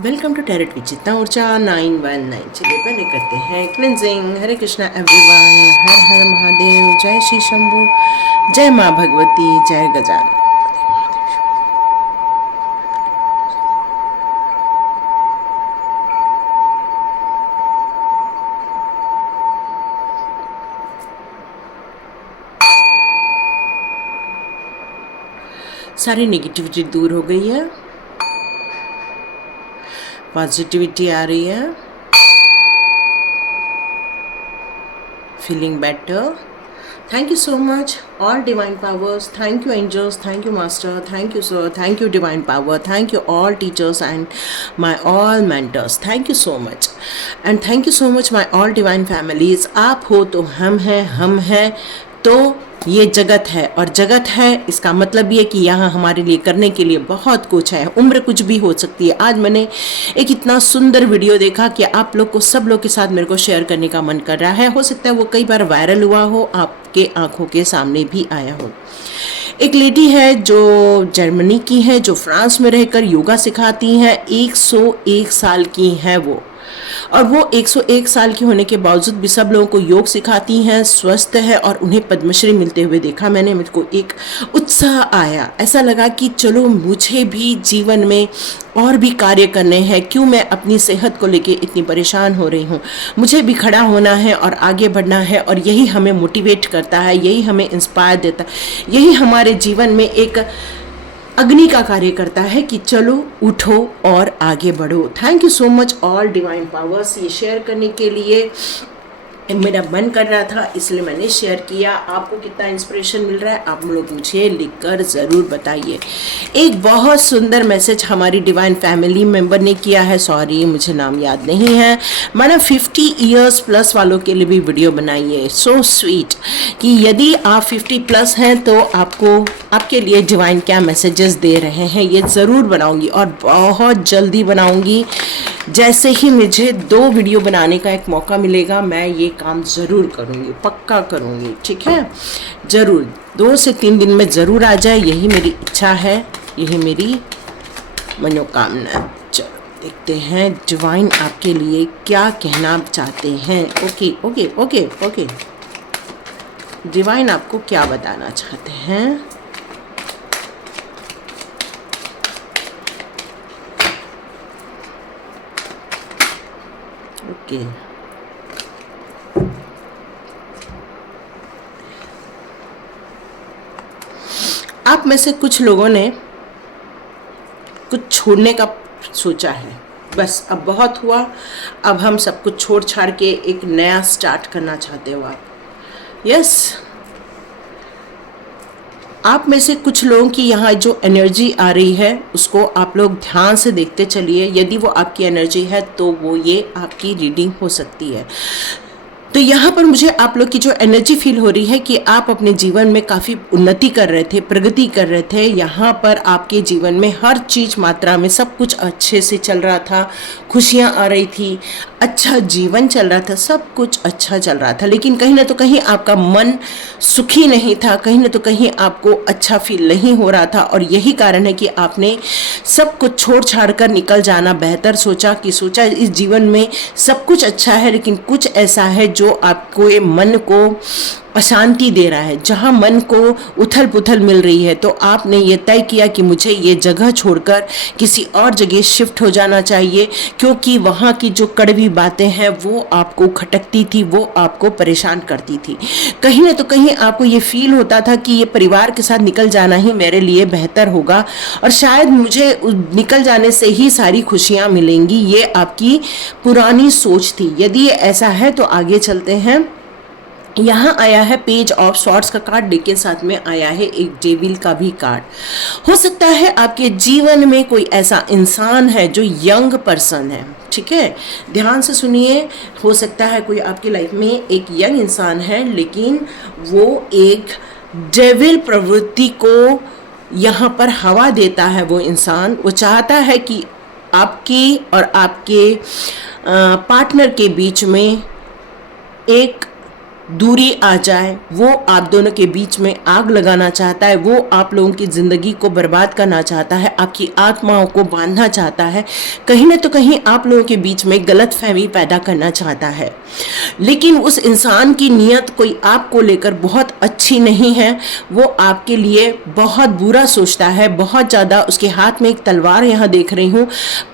Welcome to tarot विचित्रा ऊर्जा 919। चलिए पहले करते हैं क्लिनजिंग। हरे कृष्णा एवरीवन, हर हर महादेव, जय श्री शंभू, जय माँ भगवती, जय गजानन। सारी नेगेटिविटी दूर हो गई है, पॉजिटिविटी आ रही है, feeling better. Thank you so much, all divine powers. Thank you, angels. Thank you, master. Thank you, sir. Thank you, divine power. Thank you, all teachers and my all mentors. Thank you so much. And thank you so much, my all divine families. आप हो तो हम हैं तो ये जगत है, और जगत है इसका मतलब ये कि यहाँ हमारे लिए करने के लिए बहुत कुछ है। उम्र कुछ भी हो सकती है। आज मैंने एक इतना सुंदर वीडियो देखा कि आप लोग को, सब लोग के साथ मेरे को शेयर करने का मन कर रहा है। हो सकता है वो कई बार वायरल हुआ हो, आपके आंखों के सामने भी आया हो। एक लेडी है जो जर्मनी की है, जो फ्रांस में रहकर योगा सिखाती हैं। 101 साल की हैं वो, और वो 101 साल की होने के बावजूद भी सब लोगों को योग सिखाती हैं, स्वस्थ है, और उन्हें पद्मश्री मिलते हुए देखा मैंने। मेरे को एक उत्साह आया, ऐसा लगा कि चलो मुझे भी जीवन में और भी कार्य करने हैं। क्यों मैं अपनी सेहत को लेके इतनी परेशान हो रही हूँ? मुझे भी खड़ा होना है और आगे बढ़ना है, और यही हमें मोटिवेट करता है, यही हमें इंस्पायर देता है, यही हमारे जीवन में एक अग्नि का कार्य करता है कि चलो उठो और आगे बढ़ो। Thank you so much all divine powers, ये शेयर करने के लिए मेरा मन कर रहा था, इसलिए मैंने शेयर किया। आपको कितना इंस्पिरेशन मिल रहा है आप लोग मुझे लिखकर ज़रूर बताइए। एक बहुत सुंदर मैसेज हमारी डिवाइन फैमिली मेंबर ने किया है, सॉरी मुझे नाम याद नहीं है। मैंने 50 इयर्स प्लस वालों के लिए भी वीडियो बनाई है। सो स्वीट कि यदि आप 50 प्लस हैं तो आपको, आपके लिए डिवाइन क्या मैसेजेस दे रहे हैं, ये ज़रूर बनाऊंगी, और बहुत जल्दी बनाऊंगी। जैसे ही मुझे 2 वीडियो बनाने का एक मौका मिलेगा, मैं ये काम ज़रूर करूँगी, पक्का करूँगी, ठीक है? ज़रूर 2 से 3 दिन में ज़रूर आ जाए, यही मेरी इच्छा है, यही मेरी मनोकामना है। चलो देखते हैं डिवाइन आपके लिए क्या कहना चाहते हैं। Okay okay okay okay, divine आपको क्या बताना चाहते हैं? ओके, आप में से कुछ लोगों ने कुछ छोड़ने का सोचा है। बस अब बहुत हुआ, अब हम सब कुछ छोड़ छाड़ के एक नया स्टार्ट करना चाहते हो आप। यस, आप में से कुछ लोगों की यहाँ जो एनर्जी आ रही है उसको आप लोग ध्यान से देखते चलिए। यदि वो आपकी एनर्जी है तो वो ये आपकी रीडिंग हो सकती है। तो यहाँ पर मुझे आप लोग की जो एनर्जी फील हो रही है कि आप अपने जीवन में काफ़ी उन्नति कर रहे थे, प्रगति कर रहे थे। यहाँ पर आपके जीवन में हर चीज़ मात्रा में सब कुछ अच्छे से चल रहा था, खुशियाँ आ रही थी, अच्छा जीवन चल रहा था, सब कुछ अच्छा चल रहा था। लेकिन कहीं ना तो कहीं आपका मन सुखी नहीं था, कहीं ना तो कहीं आपको अच्छा फील नहीं हो रहा था, और यही कारण है कि आपने सब कुछ छोड़ छाड़ कर निकल जाना बेहतर सोचा। कि सोचा इस जीवन में सब कुछ अच्छा है, लेकिन कुछ ऐसा है जो आपको ये मन को अशांति दे रहा है, जहाँ मन को उथल पुथल मिल रही है। तो आपने ये तय किया कि मुझे ये जगह छोड़कर किसी और जगह शिफ्ट हो जाना चाहिए, क्योंकि वहाँ की जो कड़वी बातें हैं वो आपको खटकती थी, वो आपको परेशान करती थी। कहीं ना तो कहीं आपको ये फील होता था कि ये परिवार के साथ निकल जाना ही मेरे लिए बेहतर होगा, और शायद मुझे निकल जाने से ही सारी खुशियाँ मिलेंगी। ये आपकी पुरानी सोच थी। यदि ये ऐसा है तो आगे चलते हैं। यहाँ आया है पेज ऑफ सॉर्ड्स का कार्ड, लेकिन साथ में आया है एक डेविल का भी कार्ड। हो सकता है आपके जीवन में कोई ऐसा इंसान है जो यंग पर्सन है, ठीक है? ध्यान से सुनिए। हो सकता है कोई आपकी लाइफ में एक यंग इंसान है, लेकिन वो एक डेविल प्रवृत्ति को यहाँ पर हवा देता है। वो इंसान, वो चाहता है कि आपकी और आपके पार्टनर के बीच में एक दूरी आ जाए, वो आप दोनों के बीच में आग लगाना चाहता है, वो आप लोगों की ज़िंदगी को बर्बाद करना चाहता है, आपकी आत्माओं को बांधना चाहता है, कहीं ना तो कहीं आप लोगों के बीच में गलतफहमी पैदा करना चाहता है। लेकिन उस इंसान की नीयत कोई आपको लेकर बहुत अच्छी नहीं है, वो आपके लिए बहुत बुरा सोचता है, बहुत ज़्यादा। उसके हाथ में एक तलवार यहाँ देख रही हूँ।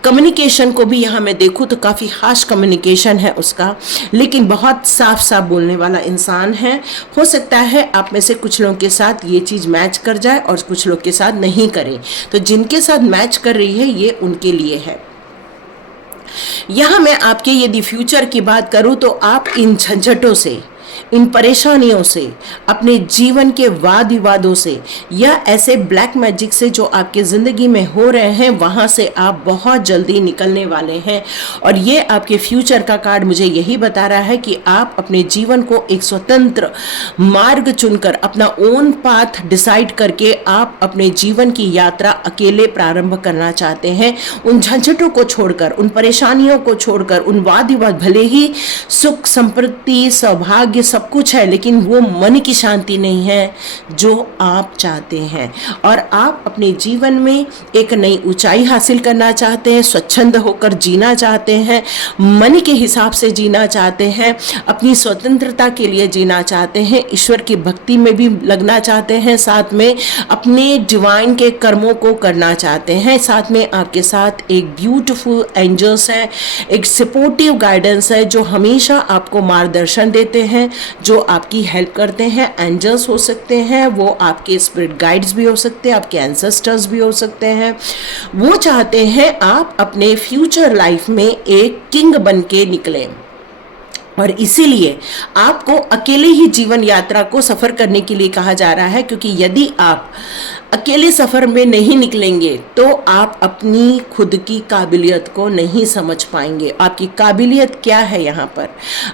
कम्युनिकेशन को भी यहाँ मैं देखूँ तो काफ़ी हार्श कम्युनिकेशन है उसका, लेकिन बहुत साफ साफ बोलने वाला इंसान है। हो सकता है आप में से कुछ लोगों के साथ ये चीज़ मैच कर जाए और कुछ लोग के साथ नहीं करे, तो जिनके साथ मैच कर रही है ये उनके लिए है। यहाँ मैं आपके यदि फ्यूचर की बात करूँ तो आप इन झंझटों से, इन परेशानियों से, अपने जीवन के वाद विवादों से या ऐसे ब्लैक मैजिक से जो आपके ज़िंदगी में हो रहे हैं, वहाँ से आप बहुत जल्दी निकलने वाले हैं। और ये आपके फ्यूचर का कार्ड मुझे यही बता रहा है कि आप अपने जीवन को एक स्वतंत्र मार्ग चुनकर, अपना ओन पाथ डिसाइड करके आप अपने जीवन की यात्रा अकेले प्रारंभ करना चाहते हैं। उन झंझटों को छोड़कर, उन परेशानियों को छोड़कर, उन वाद विवाद, भले ही सुख संपत्ति सौभाग्य सब कुछ है, लेकिन वो मन की शांति नहीं है जो आप चाहते हैं। और आप अपने जीवन में एक नई ऊंचाई हासिल करना चाहते हैं, स्वच्छंद होकर जीना चाहते हैं, मन के हिसाब से जीना चाहते हैं, अपनी स्वतंत्रता के लिए जीना चाहते हैं, ईश्वर की भक्ति में भी लगना चाहते हैं, साथ में अपने डिवाइन के कर्मों को करना चाहते हैं। साथ में आपके साथ एक ब्यूटीफुल एंजल्स है, एक सपोर्टिव गाइडेंस है जो हमेशा आपको मार्गदर्शन देते हैं, जो आपकी हेल्प करते हैं। एंजल्स हो सकते हैं, वो आपके स्पिरिट गाइड्स भी हो सकते हैं, आपके एंसेस्टर्स भी हो सकते हैं। वो चाहते हैं आप अपने फ्यूचर लाइफ में एक किंग बन के निकलें, और इसीलिए आपको अकेले ही जीवन यात्रा को सफ़र करने के लिए कहा जा रहा है, क्योंकि यदि आप अकेले सफ़र में नहीं निकलेंगे तो आप अपनी खुद की काबिलियत को नहीं समझ पाएंगे। आपकी काबिलियत क्या है यहाँ पर?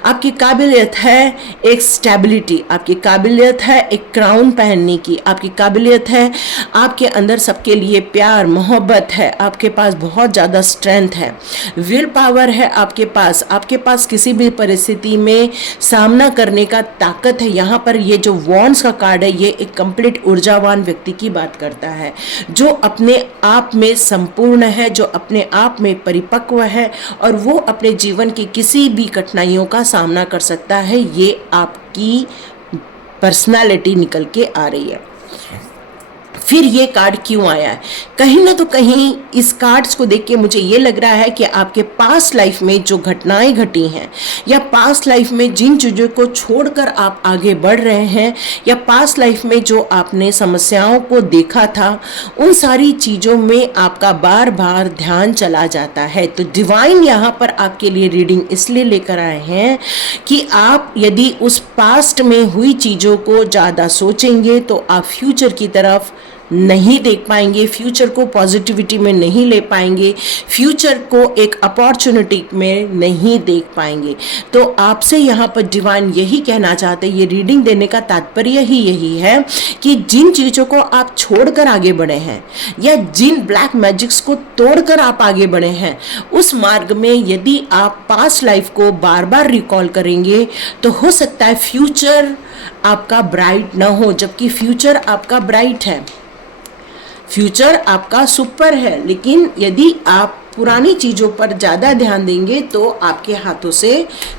आपकी काबिलियत है एक स्टेबिलिटी, आपकी काबिलियत है एक क्राउन पहनने की, आपकी काबिलियत है, आपके अंदर सबके लिए प्यार मोहब्बत है, आपके पास बहुत ज़्यादा स्ट्रेंथ है, विल पावर है आपके पास किसी भी परिस्थिति में सामना करने का ताकत है। यहाँ पर ये जो वॉन्ड्स का कार्ड है, ये एक कंप्लीट ऊर्जावान व्यक्ति की बात करता है, जो अपने आप में संपूर्ण है, जो अपने आप में परिपक्व है, और वो अपने जीवन की किसी भी कठिनाइयों का सामना कर सकता है। ये आपकी पर्सनालिटी निकल के आ रही है। फिर ये कार्ड क्यों आया है? कहीं ना तो कहीं इस कार्ड्स को देख के मुझे ये लग रहा है कि आपके पास्ट लाइफ में जो घटनाएं घटी हैं, या पास्ट लाइफ में जिन चीज़ों को छोड़कर आप आगे बढ़ रहे हैं, या पास्ट लाइफ में जो आपने समस्याओं को देखा था, उन सारी चीज़ों में आपका बार बार ध्यान चला जाता है। तो डिवाइन यहाँ पर आपके लिए रीडिंग इसलिए लेकर आए हैं कि आप यदि उस पास्ट में हुई चीज़ों को ज़्यादा सोचेंगे तो आप फ्यूचर की तरफ नहीं देख पाएंगे, फ्यूचर को पॉजिटिविटी में नहीं ले पाएंगे, फ्यूचर को एक अपॉर्चुनिटी में नहीं देख पाएंगे। तो आपसे यहाँ पर डिवाइन यही कहना चाहते हैं, ये रीडिंग देने का तात्पर्य ही यही है कि जिन चीज़ों को आप छोड़कर आगे बढ़े हैं, या जिन ब्लैक मैजिक्स को तोड़कर आप आगे बढ़े हैं, उस मार्ग में यदि आप पास्ट लाइफ को बार बार रिकॉल करेंगे तो हो सकता है फ्यूचर आपका ब्राइट ना हो, जबकि फ्यूचर आपका ब्राइट है, फ्यूचर आपका सुपर है। लेकिन यदि आप पुरानी चीज़ों पर ज़्यादा ध्यान देंगे तो आपके हाथों से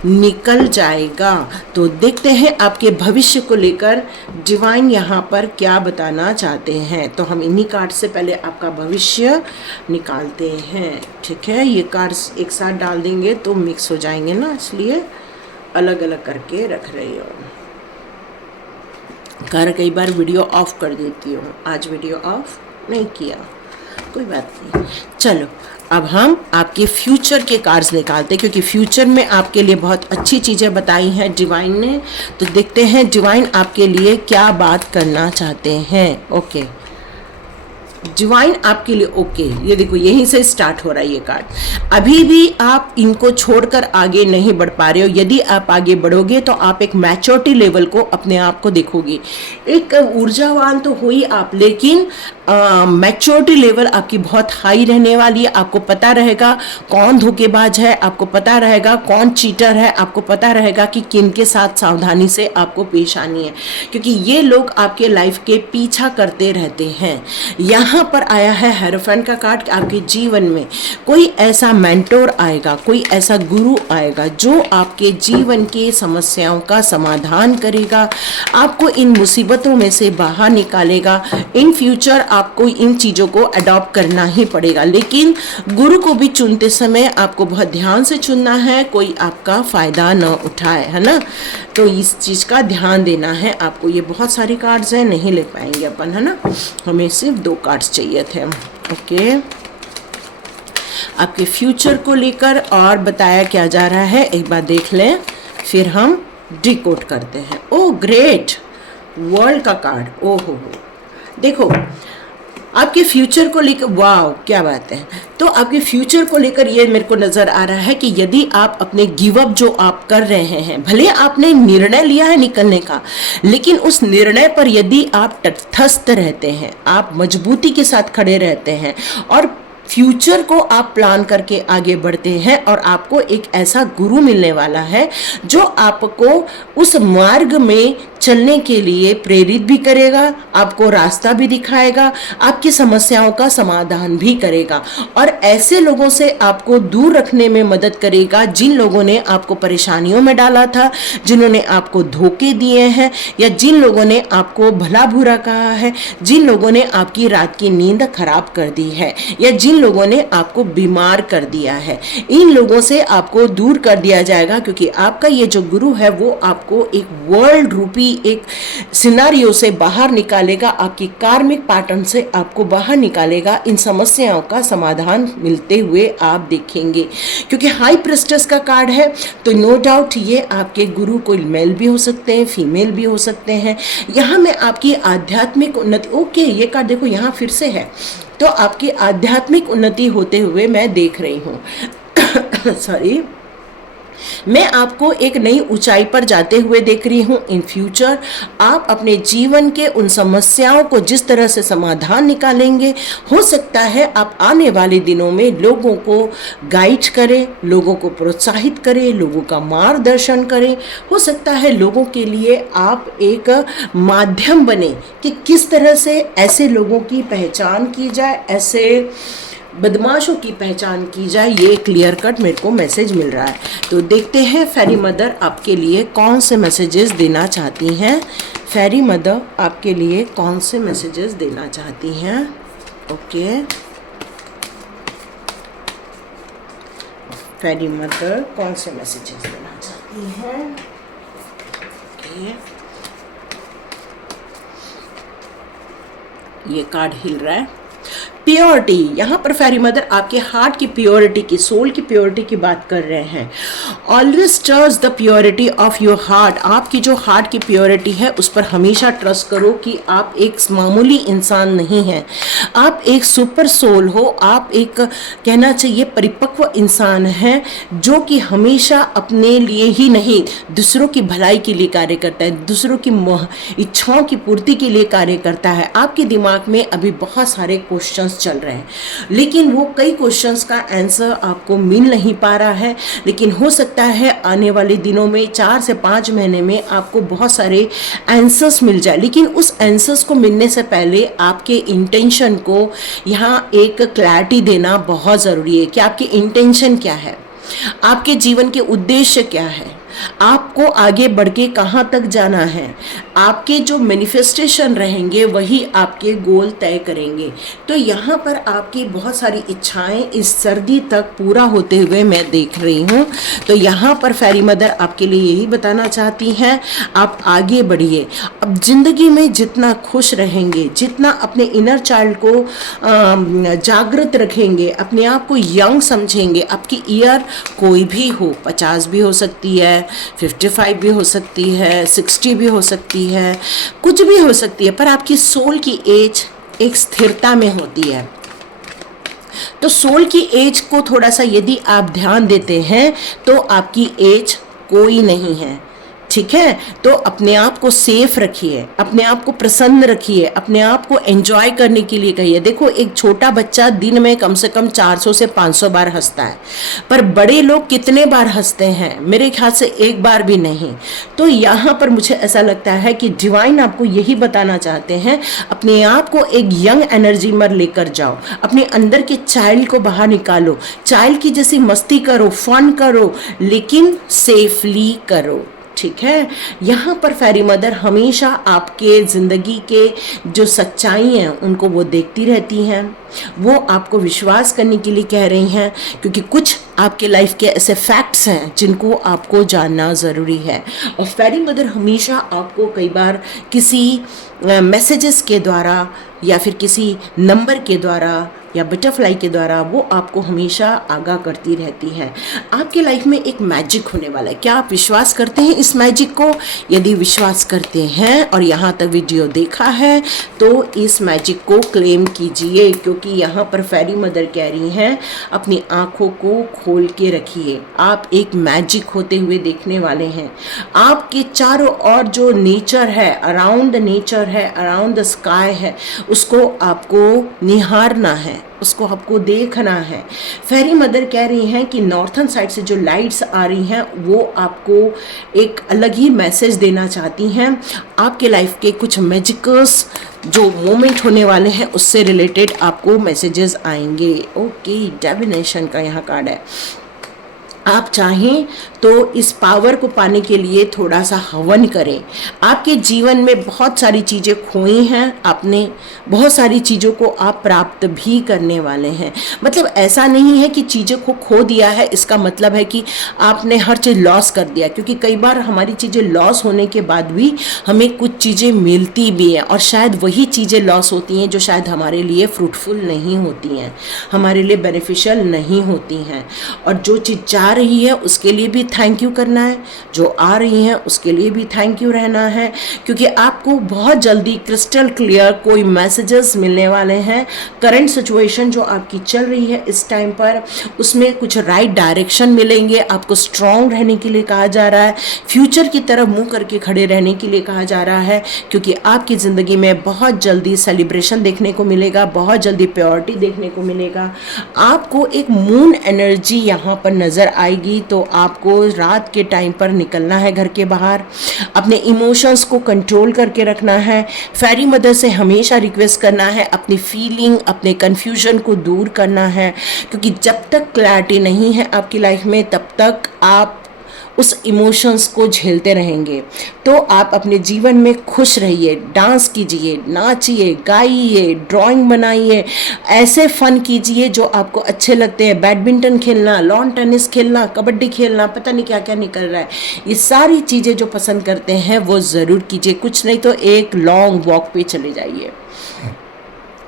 निकल जाएगा। तो देखते हैं आपके भविष्य को लेकर डिवाइन यहाँ पर क्या बताना चाहते हैं। तो हम इन्हीं कार्ड से पहले आपका भविष्य निकालते हैं, ठीक है। ये कार्ड्स एक साथ डाल देंगे तो मिक्स हो जाएंगे ना, इसलिए अलग अलग करके रख रही हूँ। कई बार वीडियो ऑफ कर देती हूँ, आज वीडियो ऑफ नहीं किया, कोई बात नहीं। चलो अब हम आपके फ्यूचर के कार्ड्स निकालते हैं, क्योंकि फ्यूचर में आपके लिए बहुत अच्छी चीज़ें बताई हैं डिवाइन ने। तो देखते हैं डिवाइन आपके लिए क्या बात करना चाहते हैं। ओके, डिवाइन आपके लिए ओके, ये देखो यहीं से स्टार्ट हो रहा है ये कार्ड। अभी भी आप इनको छोड़कर आगे नहीं बढ़ पा रहे हो। यदि आप आगे बढ़ोगे तो आप एक मैच्योरिटी लेवल को अपने आप को देखोगे। एक ऊर्जावान तो हुई आप, लेकिन मैच्योरिटी लेवल आपकी बहुत हाई रहने वाली है। आपको पता रहेगा कौन धोखेबाज है, आपको पता रहेगा कौन चीटर है, आपको पता रहेगा कि किन के साथ सावधानी से आपको पेश आनी है, क्योंकि ये लोग आपके लाइफ के पीछा करते रहते हैं। यहाँ पर आया है हेरोफेंट का कार्ड। आपके जीवन में कोई ऐसा मेंटोर आएगा, कोई ऐसा गुरु आएगा जो आपके जीवन के समस्याओं का समाधान करेगा, आपको इन मुसीबतों में से बाहर निकालेगा। इन फ्यूचर आपको इन चीज़ों को अडॉप्ट करना ही पड़ेगा, लेकिन गुरु को भी चुनते समय आपको बहुत ध्यान से चुनना है, कोई आपका फ़ायदा न उठाए, है ना। तो इस चीज़ का ध्यान देना है आपको। ये बहुत सारे कार्ड्स हैं, नहीं ले पाएंगे अपन, है ना, हमें सिर्फ 2 कार्ड्स चाहिए थे। ओके, आपके फ्यूचर को लेकर और बताया क्या जा रहा है, एक बार देख लें, फिर हम डिकोड करते हैं। ओह ग्रेट, वर्ल्ड का कार्ड। ओहो, देखो आपके फ्यूचर को लेकर, वाह क्या बात है। तो आपके फ्यूचर को लेकर ये मेरे को नज़र आ रहा है कि यदि आप अपने गिव अप जो आप कर रहे हैं, भले आपने निर्णय लिया है निकलने का, लेकिन उस निर्णय पर यदि आप तटस्थ रहते हैं, आप मजबूती के साथ खड़े रहते हैं और फ्यूचर को आप प्लान करके आगे बढ़ते हैं, और आपको एक ऐसा गुरु मिलने वाला है जो आपको उस मार्ग में चलने के लिए प्रेरित भी करेगा, आपको रास्ता भी दिखाएगा, आपकी समस्याओं का समाधान भी करेगा, और ऐसे लोगों से आपको दूर रखने में मदद करेगा जिन लोगों ने आपको परेशानियों में डाला था, जिन्होंने आपको धोखे दिए हैं, या जिन लोगों ने आपको भला बुरा कहा है, जिन लोगों ने आपकी रात की नींद खराब कर दी है, या जिन लोगों ने आपको बीमार कर दिया है। इन लोगों से आपको दूर कर दिया जाएगा, क्योंकि आपका ये जो गुरु है वो आपको एक वर्ल्ड रूपी एक सिनारियो से बाहर निकालेगा, आपकी कार्मिक पैटर्न से आपको बाहर निकालेगा। इन समस्याओं का समाधान मिलते हुए आप देखेंगे, क्योंकि हाई प्रेस्टेस का कार्ड है, तो नो डाउट ये आपके गुरु कोई मेल भी हो सकते हैं, फीमेल भी हो सकते हैं। यहाँ में आपकी आध्यात्मिक उन्नति, ओके ये कार्ड देखो यहाँ फिर से है, तो आपकी आध्यात्मिक उन्नति होते हुए मैं देख रही हूँ सॉरी, मैं आपको एक नई ऊंचाई पर जाते हुए देख रही हूँ। इन फ्यूचर आप अपने जीवन के उन समस्याओं को जिस तरह से समाधान निकालेंगे, हो सकता है आप आने वाले दिनों में लोगों को गाइड करें, लोगों को प्रोत्साहित करें, लोगों का मार्गदर्शन करें। हो सकता है लोगों के लिए आप एक माध्यम बने कि किस तरह से ऐसे लोगों की पहचान की जाए, ऐसे बदमाशों की पहचान की जाए। ये क्लियर कट मेरे को मैसेज मिल रहा है। तो देखते हैं फेरी मदर आपके लिए कौन से मैसेजेस देना चाहती हैं। फेरी मदर आपके लिए कौन से मैसेजेस देना चाहती हैं। ओके, फेरी मदर कौन से मैसेजेस देना चाहती हैं। ओके, ये कार्ड हिल रहा है। प्योरिटी, यहाँ पर फेरी मदर आपके हार्ट की प्योरिटी की, सोल की प्योरिटी की बात कर रहे हैं। Always trust the purity of your heart. आपकी जो हार्ट की प्योरिटी है उस पर हमेशा ट्रस्ट करो कि आप एक मामूली इंसान नहीं हैं, आप एक सुपर सोल हो, आप एक कहना चाहिए परिपक्व इंसान हैं, जो कि हमेशा अपने लिए ही नहीं दूसरों की भलाई के लिए कार्य करता है, दूसरों की इच्छाओं की पूर्ति के लिए कार्य करता है। आपके दिमाग में अभी बहुत सारे क्वेश्चंस चल रहे हैं, लेकिन वो कई क्वेश्चंस का आंसर आपको मिल नहीं पा रहा है। लेकिन हो सकता है आने वाले दिनों में 4 से 5 महीने में आपको बहुत सारे आंसर्स मिल जाए। लेकिन उस आंसर्स को मिलने से पहले आपके इंटेंशन को यहाँ एक क्लैरिटी देना बहुत ज़रूरी है कि आपकी इंटेंशन क्या है, आपके जीवन के उद्देश्य क्या है, आपको आगे बढ़ के कहाँ तक जाना है। आपके जो मैनिफेस्टेशन रहेंगे वही आपके गोल तय करेंगे। तो यहाँ पर आपकी बहुत सारी इच्छाएं इस सर्दी तक पूरा होते हुए मैं देख रही हूँ। तो यहाँ पर फेरी मदर आपके लिए यही बताना चाहती हैं, आप आगे बढ़िए। अब ज़िंदगी में जितना खुश रहेंगे, जितना अपने इनर चाइल्ड को जागृत रखेंगे, अपने आप को यंग समझेंगे। आपकी ईयर कोई भी हो, 50 भी हो सकती है, 55 भी हो सकती है, 60 भी हो सकती है, कुछ भी हो सकती है, पर आपकी सोल की एज एक स्थिरता में होती है। तो सोल की एज को थोड़ा सा यदि आप ध्यान देते हैं तो आपकी एज कोई नहीं है, ठीक है। तो अपने आप को सेफ रखिए, अपने आप को प्रसन्न रखिए, अपने आप को एंजॉय करने के लिए कहिए। देखो, एक छोटा बच्चा दिन में कम से कम 400 से 500 बार हंसता है, पर बड़े लोग कितने बार हंसते हैं? मेरे ख्याल से एक बार भी नहीं। तो यहाँ पर मुझे ऐसा लगता है कि डिवाइन आपको यही बताना चाहते हैं, अपने आप को एक यंग एनर्जी में लेकर जाओ, अपने अंदर के चाइल्ड को बाहर निकालो, चाइल्ड की जैसी मस्ती करो, फन करो, लेकिन सेफली करो। ठीक है। यहाँ पर फेरी मदर हमेशा आपके ज़िंदगी के जो सच्चाई हैं उनको वो देखती रहती हैं, वो आपको विश्वास करने के लिए कह रही हैं, क्योंकि कुछ आपके लाइफ के ऐसे फैक्ट्स हैं जिनको आपको जानना ज़रूरी है। और फेरी मदर हमेशा आपको कई बार किसी मैसेजेस के द्वारा या फिर किसी नंबर के द्वारा या बटरफ्लाई के द्वारा वो आपको हमेशा आगाह करती रहती है। आपके लाइफ में एक मैजिक होने वाला है। क्या आप विश्वास करते हैं इस मैजिक को? यदि विश्वास करते हैं और यहाँ तक वीडियो देखा है तो इस मैजिक को क्लेम कीजिए, क्योंकि यहाँ पर फेरी मदर कह रही हैं अपनी आँखों को खोल के रखिए। आप एक मैजिक होते हुए देखने वाले हैं। आपके चारों ओर जो नेचर है, अराउंड द नेचर है, अराउंड द स्काई है, उसको आपको निहारना है, उसको आपको देखना है। फेरी मदर कह रही हैं कि नॉर्थन साइड से जो लाइट्स आ रही हैं वो आपको एक अलग ही मैसेज देना चाहती हैं। आपके लाइफ के कुछ मैजिकल्स जो मोमेंट होने वाले हैं उससे रिलेटेड आपको मैसेजेस आएंगे। ओके, डिविनेशन का यहाँ कार्ड है। आप चाहें तो इस पावर को पाने के लिए थोड़ा सा हवन करें। आपके जीवन में बहुत सारी चीज़ें खोई हैं आपने, बहुत सारी चीज़ों को आप प्राप्त भी करने वाले हैं। मतलब ऐसा नहीं है कि चीज़ों को खो दिया है, इसका मतलब है कि आपने हर चीज़ लॉस कर दिया, क्योंकि कई बार हमारी चीज़ें लॉस होने के बाद भी हमें कुछ चीज़ें मिलती भी हैं, और शायद वही चीज़ें लॉस होती हैं जो शायद हमारे लिए फ्रूटफुल नहीं होती हैं, हमारे लिए बेनिफिशियल नहीं होती हैं। और जो चीज़ जा रही है उसके लिए भी थैंक यू करना है, जो आ रही हैं उसके लिए भी थैंक यू रहना है, क्योंकि आपको बहुत जल्दी क्रिस्टल क्लियर कोई मैसेजेस मिलने वाले हैं। करंट सिचुएशन जो आपकी चल रही है इस टाइम पर, उसमें कुछ राइट डायरेक्शन मिलेंगे। आपको स्ट्रांग रहने के लिए कहा जा रहा है, फ्यूचर की तरफ मुंह करके खड़े रहने के लिए कहा जा रहा है, क्योंकि आपकी ज़िंदगी में बहुत जल्दी सेलिब्रेशन देखने को मिलेगा, बहुत जल्दी प्योरिटी देखने को मिलेगा। आपको एक मून एनर्जी यहाँ पर नज़र आएगी, तो आपको रात के टाइम पर निकलना है घर के बाहर, अपने इमोशंस को कंट्रोल करके रखना है। फेरी मदर से हमेशा रिक्वेस्ट करना है अपनी फीलिंग, अपने कन्फ्यूजन को दूर करना है, क्योंकि जब तक क्लैरिटी नहीं है आपकी लाइफ में तब तक आप उस इमोशंस को झेलते रहेंगे। तो आप अपने जीवन में खुश रहिए, डांस कीजिए, नाचिए, गाइए, ड्राइंग बनाइए, ऐसे फन कीजिए जो आपको अच्छे लगते हैं। बैडमिंटन खेलना, लॉन टेनिस खेलना, कबड्डी खेलना, पता नहीं क्या क्या निकल रहा है, ये सारी चीज़ें जो पसंद करते हैं वो ज़रूर कीजिए। कुछ नहीं तो एक लॉन्ग वॉक पे चले जाइए,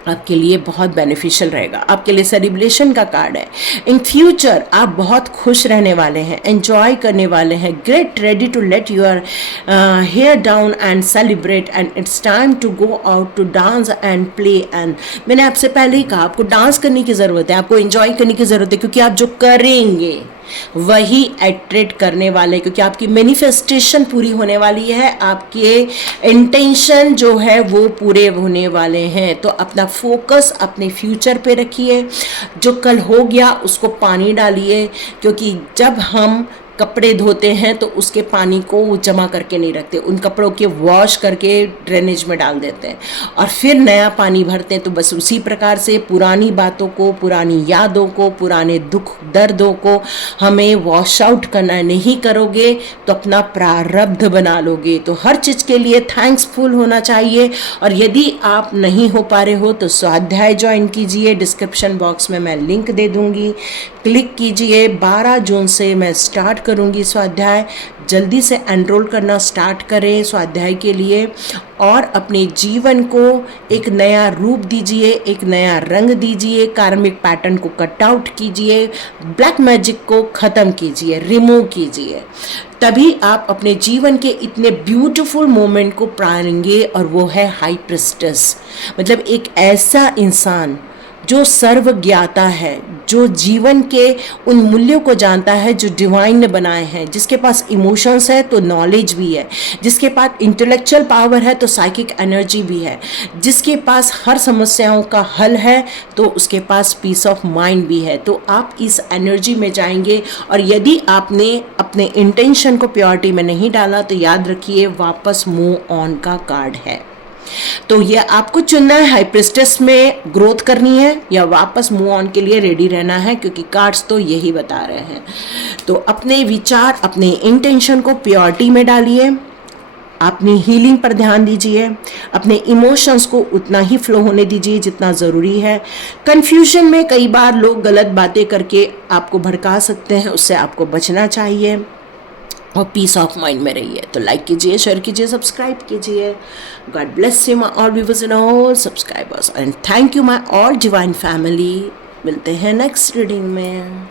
आपके लिए बहुत बेनिफिशियल रहेगा। आपके लिए सेलिब्रेशन का कार्ड है। इन फ्यूचर आप बहुत खुश रहने वाले हैं, एंजॉय करने वाले हैं। Get ready to let your hair down and celebrate, and it's time to go out to dance and play. And मैंने आपसे पहले ही कहा, आपको डांस करने की ज़रूरत है, आपको एंजॉय करने की ज़रूरत है, क्योंकि आप जो करेंगे वही अट्रैक्ट करने वाले, क्योंकि आपकी मैनिफेस्टेशन पूरी होने वाली है, आपके इंटेंशन जो है वो पूरे होने वाले हैं। तो अपना फोकस अपने फ्यूचर पे रखिए। जो कल हो गया उसको पानी डालिए, क्योंकि जब हम कपड़े धोते हैं तो उसके पानी को वो जमा करके नहीं रखते, उन कपड़ों के वॉश करके ड्रेनेज में डाल देते हैं और फिर नया पानी भरते हैं। तो बस उसी प्रकार से पुरानी बातों को, पुरानी यादों को, पुराने दुख दर्दों को हमें वॉश आउट करना। नहीं करोगे तो अपना प्रारब्ध बना लोगे। तो हर चीज़ के लिए थैंक्सफुल होना चाहिए। और यदि आप नहीं हो पा रहे हो तो स्वाध्याय ज्वाइन कीजिए, डिस्क्रिप्शन बॉक्स में मैं लिंक दे दूँगी, क्लिक कीजिए। 12 जून से मैं स्टार्ट करूंगी स्वाध्याय, जल्दी से एनरोल करना स्टार्ट करें स्वाध्याय के लिए, और अपने जीवन को एक नया रूप दीजिए, एक नया रंग दीजिए, कार्मिक पैटर्न को कट आउट कीजिए, ब्लैक मैजिक को ख़त्म कीजिए, रिमूव कीजिए। तभी आप अपने जीवन के इतने ब्यूटीफुल मोमेंट को पाएंगे, और वो है हाई प्रिस्टेस। मतलब एक ऐसा इंसान जो सर्वज्ञाता है, जो जीवन के उन मूल्यों को जानता है जो डिवाइन ने बनाए हैं, जिसके पास इमोशंस है तो नॉलेज भी है, जिसके पास इंटेलेक्चुअल पावर है तो साइकिक एनर्जी भी है, जिसके पास हर समस्याओं का हल है तो उसके पास पीस ऑफ माइंड भी है। तो आप इस एनर्जी में जाएंगे, और यदि आपने अपने इंटेंशन को प्योरिटी में नहीं डाला तो याद रखिए वापस मूव ऑन का कार्ड है। तो ये आपको चुनना है, हाई प्रिस्टेस में ग्रोथ करनी है या वापस मूव ऑन के लिए रेडी रहना है, क्योंकि कार्ड्स तो यही बता रहे हैं। तो अपने विचार, अपने इंटेंशन को प्योरिटी में डालिए, अपनी हीलिंग पर ध्यान दीजिए, अपने इमोशंस को उतना ही फ्लो होने दीजिए जितना ज़रूरी है। कन्फ्यूजन में कई बार लोग गलत बातें करके आपको भड़का सकते हैं, उससे आपको बचना चाहिए और पीस ऑफ माइंड में रहिए। तो लाइक कीजिए, शेयर कीजिए, सब्सक्राइब कीजिए। God bless you my all viewers and all subscribers, and thank you my all divine family. मिलते हैं नेक्स्ट रीडिंग में।